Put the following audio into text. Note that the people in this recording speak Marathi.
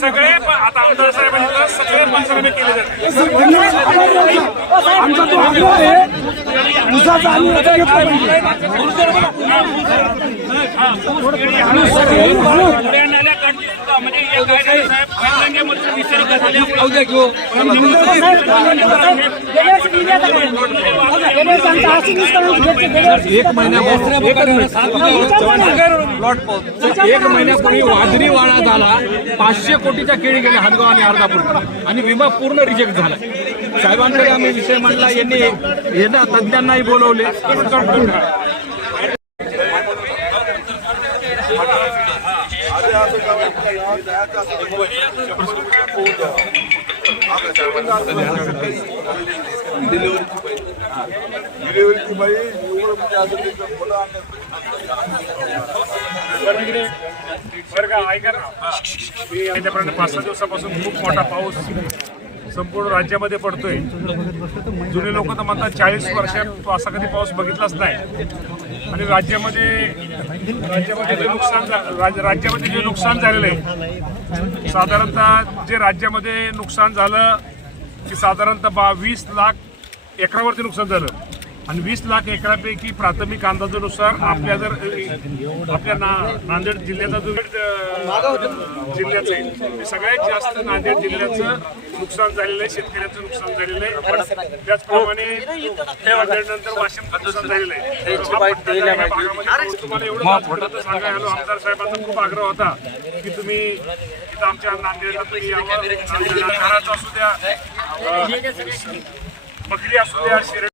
सगळे आता आमदार साहेबांनी सगळे पंचनामे केले जातात. आमचा तो आग्रह आहे. उसाचा आम्ही आता घेतला पाहिजे. पुढे नाल्या प्लॉट सुद्धा. एक महिन्यापूर्वी एक महिन्यापूर्वी वादळी वाडा झाला पाचशे कोटीच्या केळी गेल्या हातगाव आणि अर्धापूर. आणि विमा पूर्ण रिजेक्ट झाला. साहेबांकडे आम्ही विषय मांडला यांनी यांना तज्ज्ञांनाही बोलवले. डिलिव्हरीची बाई बरं का ऐका ना. मी याच्यापर्यंत पाच सहा दिवसापासून खूप मोठा पाऊस संपूर्ण राज्यामध्ये पडतोय. जुने लोक तर म्हणतात चाळीस वर्षात तो असा कधी पाऊस बघितलाच नाही. आणि राज्यामध्ये राज्यामध्ये जे नुकसान राज- राज्यामध्ये जे नुकसान झालेलं आहे साधारणतः जे राज्यामध्ये नुकसान झालं की साधारणतः बा वीस लाख एकरावरती नुकसान झालं. आणि वीस लाख एकरापैकी प्राथमिक अंदाजानुसार आपल्या जर आपल्या ना नांदेड जिल्ह्याचा जो जिल्ह्याचं आहे ते सगळ्यात जास्त नांदेड जिल्ह्याचं नुकसान झालेलं आहे शेतकऱ्याचं नुकसान झालेलं आहे. त्याचप्रमाणे नंतर वाशिमचं नुकसान झालेलं आहे. तुम्हाला एवढं सांगायला आलो आमदार साहेबांचा खूप आग्रह होता की तुम्ही इथं आमच्या नांदेडला तुम्ही यावं असू द्या बकरी असू द्या शेर